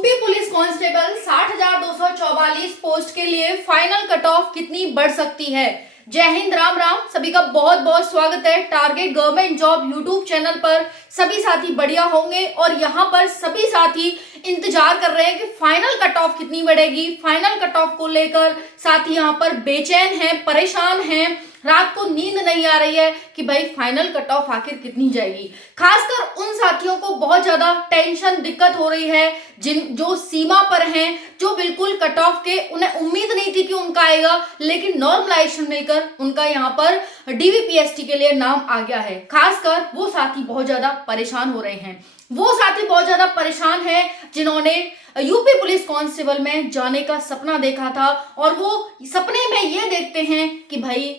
UP police constable 60,244 post के लिए final cut off कितनी बढ़ सकती है। जय हिंद, राम राम। सभी का बहुत बहुत स्वागत है target government job YouTube channel पर। सभी साथी बढ़िया होंगे और यहाँ पर सभी साथी इंतजार कर रहे हैं कि फाइनल कट ऑफ कितनी बढ़ेगी। फाइनल कट ऑफ को लेकर साथी यहाँ पर बेचैन हैं, परेशान हैं, रात को नींद नहीं आ रही है कि भाई फाइनल कट ऑफ आखिर कितनी जाएगी। खासकर उन साथियों को बहुत ज्यादा टेंशन, दिक्कत हो रही है जो सीमा पर हैं, जो बिल्कुल कट ऑफ के उन्हें उम्मीद नहीं थी कि उनका आएगा, लेकिन नॉर्मलाइजेशन लेकर उनका यहाँ पर डीवीपीएसटी के लिए नाम आ गया है। खासकर वो साथी बहुत ज्यादा परेशान हो रहे हैं। वो साथी बहुत ज्यादा परेशान है जिन्होंने यूपी पुलिस कांस्टेबल में जाने का सपना देखा था और वो सपने में ये देखते हैं कि भाई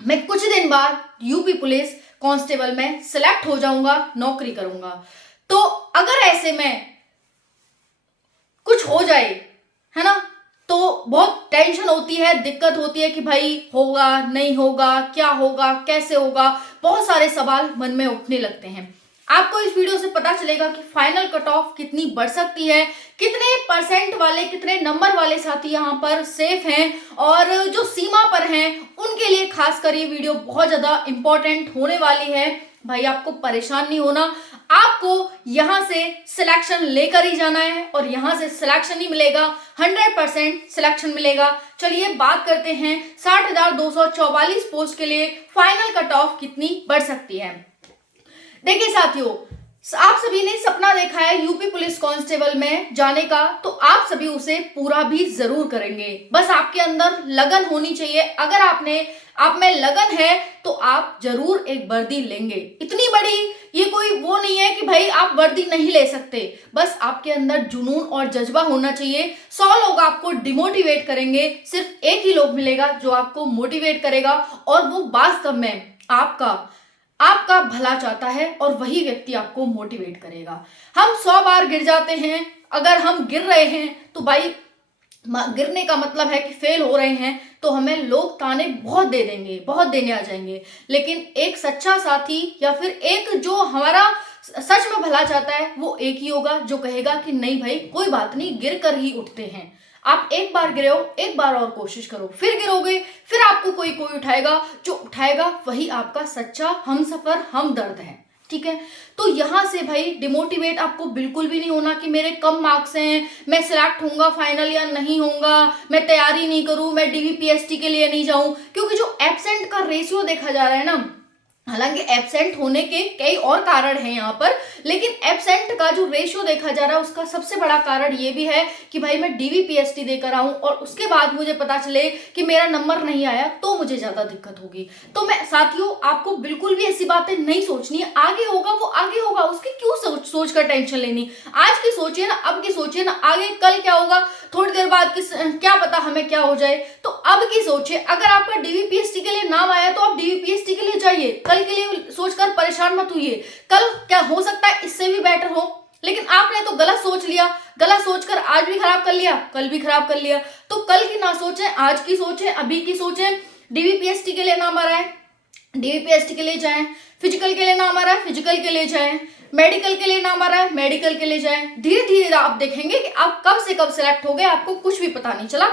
मैं कुछ दिन बाद यूपी पुलिस कांस्टेबल में सिलेक्ट हो जाऊंगा, नौकरी करूंगा। तो अगर ऐसे में कुछ हो जाए, है ना, तो बहुत टेंशन होती है, दिक्कत होती है कि भाई होगा नहीं होगा, क्या होगा, कैसे होगा, बहुत सारे सवाल मन में उठने लगते हैं। आपको इस वीडियो से पता चलेगा कि फाइनल कट ऑफ कितनी बढ़ सकती है, कितने परसेंट वाले, कितने नंबर वाले साथी यहाँ पर सेफ हैं और जो सीमा पर हैं उनके लिए खासकर ये वीडियो बहुत ज्यादा इंपॉर्टेंट होने वाली है। भाई आपको परेशान नहीं होना, आपको यहाँ से सिलेक्शन लेकर ही जाना है और यहाँ से सिलेक्शन ही मिलेगा, 100% सिलेक्शन मिलेगा। चलिए बात करते हैं 60,244 पोस्ट के लिए फाइनल कट ऑफ कितनी बढ़ सकती है। देखिए साथियों, आप सभी ने सपना देखा है यूपी पुलिस कांस्टेबल में जाने का, तो आप सभी उसे पूरा भी जरूर करेंगे। बस आपके अंदर लगन होनी चाहिए। अगर आप में लगन है तो आप जरूर एक वर्दी लेंगे। इतनी बड़ी ये कोई वो नहीं है कि भाई आप वर्दी नहीं ले सकते, बस आपके अंदर जुनून और जज्बा होना चाहिए। 100 लोग आपको डिमोटिवेट करेंगे, सिर्फ एक ही लोग मिलेगा जो आपको मोटिवेट करेगा और वो वास्तव में आपका भला चाहता है और वही व्यक्ति आपको मोटिवेट करेगा। हम 100 बार गिर जाते हैं, अगर हम गिर रहे हैं तो भाई गिरने का मतलब है कि फेल हो रहे हैं, तो हमें लोग ताने बहुत दे देंगे, बहुत देने आ जाएंगे। लेकिन एक सच्चा साथी या फिर एक जो हमारा सच में भला चाहता है वो एक ही होगा जो कहेगा कि नहीं भाई कोई बात नहीं, गिर कर ही उठते हैं। आप एक बार गिरे हो, एक बार और कोशिश करो, फिर गिरोगे, फिर आपको कोई उठाएगा, जो उठाएगा वही आपका सच्चा हमसफर, हमदर्द है। ठीक है, तो यहां से भाई डिमोटिवेट आपको बिल्कुल भी नहीं होना कि मेरे कम मार्क्स हैं, मैं सिलेक्ट होऊंगा फाइनल या नहीं होऊंगा, मैं तैयारी नहीं करूं, मैं डीवीपीएसटी के लिए नहीं जाऊं। क्योंकि जो एब्सेंट का रेशियो देखा जा रहा है ना, हालांकि एब्सेंट होने के कई और कारण हैं यहाँ पर, लेकिन एब्सेंट का जो रेशियो देखा जा रहा है उसका सबसे बड़ा कारण ये भी है कि भाई मैं डीवीपीएसटी देकर आऊं और उसके बाद मुझे पता चले कि मेरा नंबर नहीं आया तो मुझे ज्यादा दिक्कत होगी। तो मैं साथियों आपको बिल्कुल भी ऐसी बातें नहीं सोचनी है। आगे होगा वो आगे होगा, उसकी क्यों सोच कर टेंशन लेनी। आज की सोचिए ना, अब की सोचिए ना, आगे कल क्या होगा, थोड़ी देर बाद क्या पता हमें क्या हो जाए। तो अब की सोचिए, अगर आपका डीवीपीएसटी के लिए नाम आया तो आप डीवीपीएसटी के लिए जाइए, कल के लिए सोचकर परेशान मत होइए। कल क्या हो सकता है इससे भी बेटर हो, लेकिन आपने तो गलत सोच लिया, गलत सोचकर आज भी खराब कर लिया, कल भी खराब कर लिया। तो कल की ना सोचें, आज की सोचें, अभी की सोचें। डीवीपीएसटी के लिए नाम आ रहा है, डीवीपीएसटी के लिए जाएं। फिजिकल के लिए नाम आ रहा है, फिजिकल के लिए जाएं। मेडिकल के लिए नाम आ रहा है, मेडिकल के लिए जाएं। धीरे धीरे आप देखेंगे कि आप कब से कब सिलेक्ट हो गए, आपको कुछ भी पता नहीं चला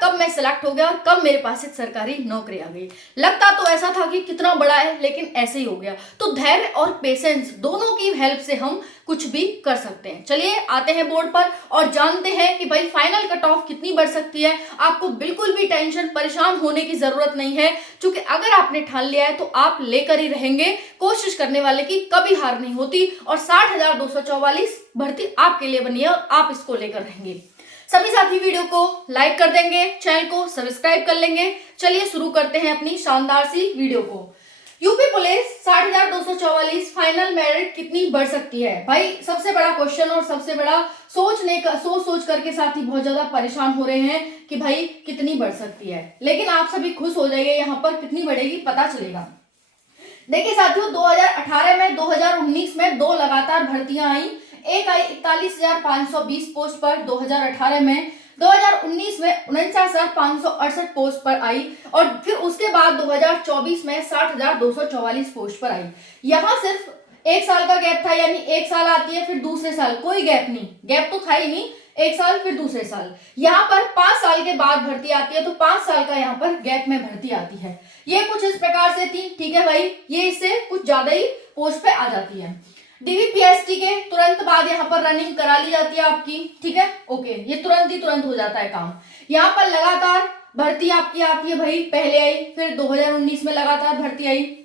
कब मैं सिलेक्ट हो गया और कब मेरे पास एक सरकारी नौकरी आ गई। लगता तो ऐसा था कि कितना बड़ा है, लेकिन ऐसे ही हो गया। तो धैर्य और पेशेंस दोनों की हेल्प से हम कुछ भी कर सकते हैं। चलिए आते हैं बोर्ड पर और जानते हैं कि भाई फाइनल कट ऑफ कितनी बढ़ सकती है। आपको बिल्कुल भी टेंशन, परेशान होने की जरूरत नहीं है, क्योंकि अगर आपने ठान लिया है तो आप लेकर ही रहेंगे। कोशिश करने वाले की कभी हार नहीं होती और 60,244 भर्ती आपके लिए बनी है और आप इसको लेकर रहेंगे। सभी साथी वीडियो को लाइक कर देंगे, चैनल को सब्सक्राइब कर लेंगे। चलिए शुरू करते हैं अपनी शानदार सी वीडियो को। यूपी पुलिस 60,244 फाइनल मेरिट कितनी बढ़ सकती है। भाई सबसे बड़ा क्वेश्चन और सबसे बड़ा सोच करके साथी बहुत ज्यादा परेशान हो रहे हैं कि भाई कितनी बढ़ सकती है, लेकिन आप सभी खुश हो जाइए, यहाँ पर कितनी बढ़ेगी पता चलेगा। देखिए साथियों, 2018 में 2019 में 2 लगातार भर्तियां आई। एक आई 41,520 पोस्ट पर 2018 में, 2019 में 49,568 पोस्ट पर आई और फिर उसके बाद 2024 में 60,244 पोस्ट पर आई। यहाँ सिर्फ एक साल का गैप था, यानी एक साल आती है फिर दूसरे साल, कोई गैप नहीं, गैप तो था ही नहीं, एक साल फिर दूसरे साल। यहाँ पर 5 साल के बाद भर्ती आती है, तो 5 साल का यहाँ पर गैप में भर्ती आती है। ये कुछ इस प्रकार से थी, ठीक है भाई, ये इससे कुछ ज्यादा ही पोस्ट पे आ जाती है। डीवीपीएसटी के तुरंत बाद यहाँ पर रनिंग करा ली जाती है आपकी, ठीक है, ओके, ये तुरंत ही तुरंत हो जाता है काम। यहाँ पर लगातार भर्ती आपकी आती है भाई, पहले आई, फिर 2019 में लगातार भर्ती आई।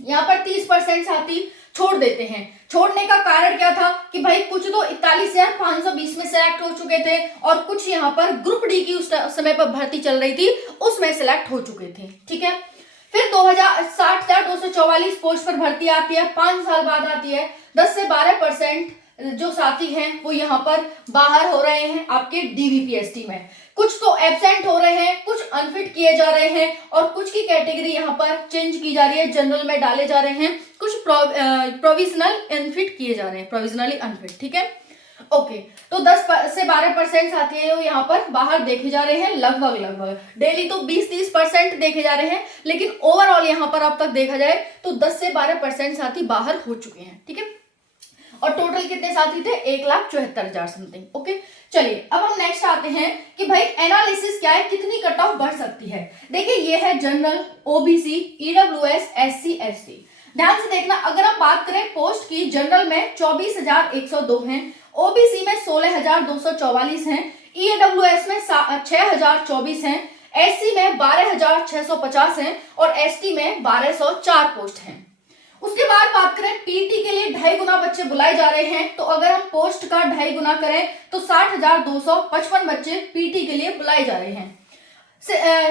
यहाँ पर 30% साथी छोड़ देते हैं। छोड़ने का कारण क्या था कि भाई कुछ तो 41,520 में सिलेक्ट हो चुके थे, और कुछ यहाँ पर ग्रुप डी की उस समय पर भर्ती चल रही थी, उसमें सिलेक्ट हो चुके थे, ठीक है। फिर 60,244 पोस्ट पर भर्ती आती है, 5 साल बाद आती है। 10 से 12% जो साथी हैं वो यहाँ पर बाहर हो रहे हैं आपके डीवीपीएसटी में। कुछ तो एब्सेंट हो रहे हैं, कुछ अनफिट किए जा रहे हैं, और कुछ की कैटेगरी यहाँ पर चेंज की जा रही है, जनरल में डाले जा रहे हैं, कुछ प्रोविजनल अनफिट किए जा रहे हैं, प्रोविजनली अनफिट, ठीक है, ओके। तो 10 से 12% साथी है यहाँ पर बाहर देखे जा रहे हैं, लगभग डेली तो 20-30% देखे जा रहे हैं, लेकिन ओवरऑल यहाँ पर अब तक देखा जाए तो 10 से 12% साथी बाहर हो चुके हैं, ठीक है। और टोटल कितने साथी थे? 1,74,000 समथिंग, ओके। चलिए अब हम नेक्स्ट आते हैं कि भाई एनालिसिस क्या है, कितनी कट ऑफ बढ़ सकती है। देखिए ये है general, OBC, EWS, SC, ST. ध्यान से देखना, अगर हम बात करें पोस्ट की, जनरल में 24,102 हैं, ओबीसी में 16,244 हैं, ईडब्ल्यूएस में 6,024 हैं, एससी में 12,650 हैं, और एसटी में 1,204 पोस्ट हैं। उसके बाद बात करें पीटी के लिए 2.5 गुना बच्चे बुलाए जा रहे हैं, तो अगर हम पोस्ट का 2.5 गुना करें तो 60,255 बच्चे पीटी के लिए बुलाए जा रहे हैं।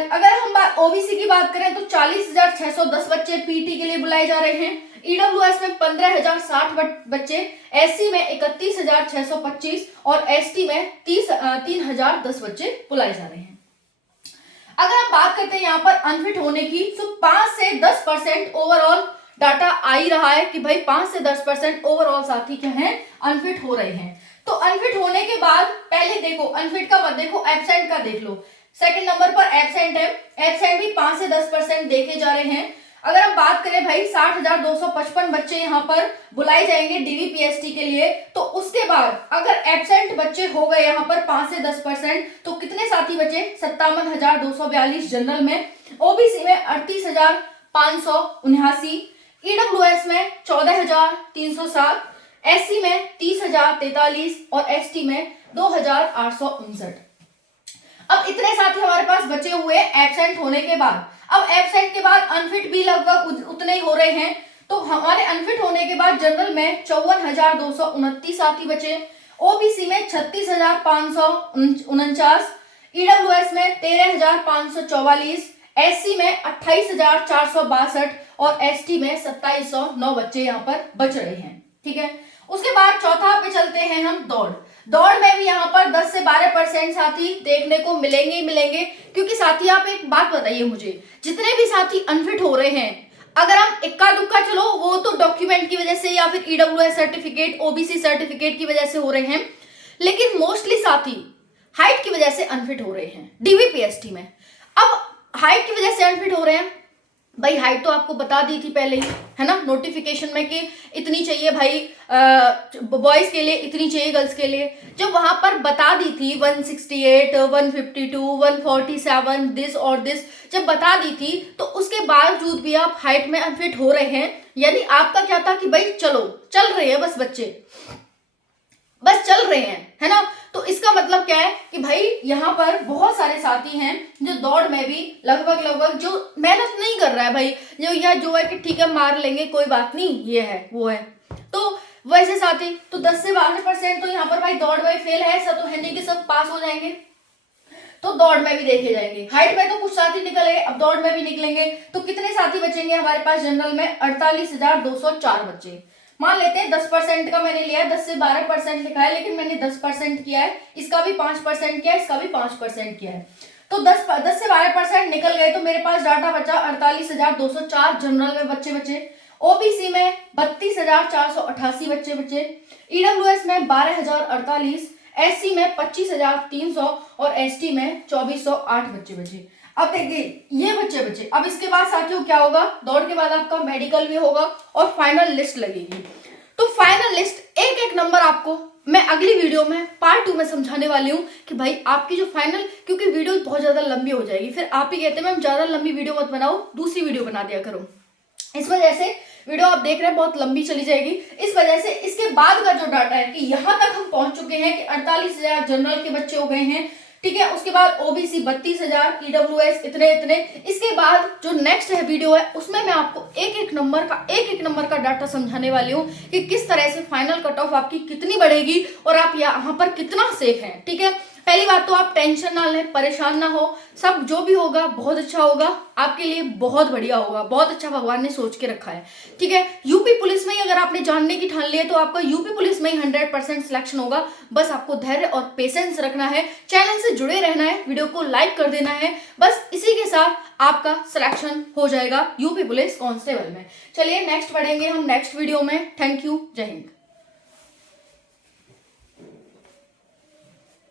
अगर हम ओबीसी की बात करें तो 40,610 बच्चे पीटी के लिए बुलाए जा रहे हैं, ईडब्ल्यूएस में 15,060 बच्चे, एससी में 31,625 और एसटी में 3,010 बच्चे बुलाए जा रहे हैं। अगर हम बात करते हैं यहाँ पर अनफिट होने की, तो 5 से 10% ओवरऑल डाटा आ ही रहा है कि भाई 5 से 10% ओवरऑल साथी क्या हैं, अनफिट हो रहे हैं। तो अनफिट होने के बाद पहले देखो, अनफिट का मत देखो, एब्सेंट का देख लो। सेकंड नंबर पर एब्सेंट है, एब्सेंट भी 5 से 10% देखे जा रहे हैं। अगर हम बात करें भाई 60,255 बच्चे यहाँ पर बुलाए जाएंगे डीवीपीएसटी के लिए, तो उसके बाद अगर एब्सेंट बच्चे हो गए यहाँ पर 5 से 10%, तो कितने साथी बचे? 57,242 जनरल में, ओबीसी में 38,579, ईडब्ल्यूएस में 14,307, एससी में 30,043 और एसटी में 2,859। अब इतने साथी हमारे पास बचे हुए एब्सेंट होने के बाद। अब एब्सेंट के बाद अनफिट भी लगभग उतने ही हो रहे हैं, तो हमारे अनफिट होने के बाद जनरल में 54,229 साथी बचे, ओबीसी में 36,549, ईडब्ल्यूएस में 13,544, एससी में 28,462 और एसटी में 2,709 बच्चे यहाँ पर बच रहे हैं, ठीक है। उसके बाद चौथा पे चलते हैं हम, दौड़ में भी यहाँ पर 10 से 12% साथी देखने को मिलेंगे ही मिलेंगे, क्योंकि साथी आप एक बात बताइए मुझे, जितने भी साथी अनफिट हो रहे हैं, अगर हम इक्का दुक्का, चलो वो तो डॉक्यूमेंट की वजह से या फिर ईडब्ल्यूएस सर्टिफिकेट, ओबीसी सर्टिफिकेट की वजह से हो रहे हैं, लेकिन मोस्टली साथी हाइट की वजह से अनफिट हो रहे हैं डीवीपीएसटी में। अब हाइट की वजह से अनफिट हो रहे हैं भाई, हाइट तो आपको बता दी थी पहले ही, है ना, नोटिफिकेशन में कि इतनी चाहिए भाई बॉयज के लिए, इतनी चाहिए गर्ल्स के लिए। जब वहां पर बता दी थी 168, 152, 147 दिस और दिस, जब बता दी थी, तो उसके बावजूद भी आप हाइट में अनफिट हो रहे हैं। यानी आपका क्या था कि भाई चलो चल रहे हैं, बस चल रहे हैं, है ना। तो इसका मतलब क्या है कि भाई यहाँ पर बहुत सारे साथी हैं जो दौड़ में भी लगभग जो मेहनत नहीं कर रहा है भाई, जो है कि ठीक है मार लेंगे कोई बात नहीं, ये है वो है, तो वैसे साथी। तो 10 से 12% तो यहाँ पर भाई दौड़ में फेल है, सब तो है नहीं कि सब पास हो जाएंगे, तो दौड़ में भी देखे जाएंगे। हाइट में तो कुछ साथी निकल गए, अब दौड़ में भी निकलेंगे, तो कितने साथी बचेंगे हमारे पास जनरल में? 48,204 बच्चे। मान लेते हैं 10% का मैंने लिया है, 10 से 12% लिखा है, लेकिन मैंने 10% किया है, इसका भी 5% किया है, इसका भी 5% किया है, तो 10 से 12% निकल गए, तो मेरे पास डाटा बचा 48,204 जनरल में बच्चे बचे, ओबीसी में 32,488 बच्चे बचे, ईडब्ल्यूएस में 12,048, एससी में 25,300 और एसटी में 2,408 बच्चे बचे। अब देखिए ये बच्चे बचे। अब इसके बाद साथियों क्या होगा, दौड़ के बाद आपका मेडिकल भी होगा और फाइनल लिस्ट लगेगी। तो फाइनल लिस्ट एक एक नंबर आपको मैं अगली वीडियो में पार्ट 2 में समझाने वाली हूँ कि भाई आपकी जो फाइनल, क्योंकि वीडियो बहुत ज्यादा लंबी हो जाएगी, फिर आप ही कहते हैं मैम ज्यादा लंबी वीडियो मत बनाओ, दूसरी वीडियो बना दिया करो। इस वजह से वीडियो आप देख रहे हैं बहुत लंबी चली जाएगी। इस वजह से इसके बाद का जो डाटा है कि यहाँ तक हम पहुंच चुके हैं कि 48,000 जनरल के बच्चे हो गए हैं, ठीक है। उसके बाद ओबीसी 32,000, ईडब्ल्यूएस इतने इतने। इसके बाद जो नेक्स्ट है वीडियो है उसमें मैं आपको एक एक नंबर का डाटा समझाने वाली हूँ कि किस तरह से फाइनल कट ऑफ आपकी कितनी बढ़ेगी और आप यहाँ पर कितना सेफ हैं, ठीक है। पहली बात तो आप टेंशन ना लें, परेशान ना हो, सब जो भी होगा बहुत अच्छा होगा, आपके लिए बहुत बढ़िया होगा, बहुत अच्छा भगवान ने सोच के रखा है, ठीक है। यूपी पुलिस में ही अगर आपने जानने की ठान ली है तो आपका यूपी पुलिस में ही 100% सिलेक्शन होगा। बस आपको धैर्य और पेशेंस रखना है, चैनल से जुड़े रहना है, वीडियो को लाइक कर देना है, बस इसी के साथ आपका सिलेक्शन हो जाएगा यूपी पुलिस कांस्टेबल में। चलिए नेक्स्ट बढ़ेंगे हम नेक्स्ट वीडियो में। थैंक यू, जय हिंद।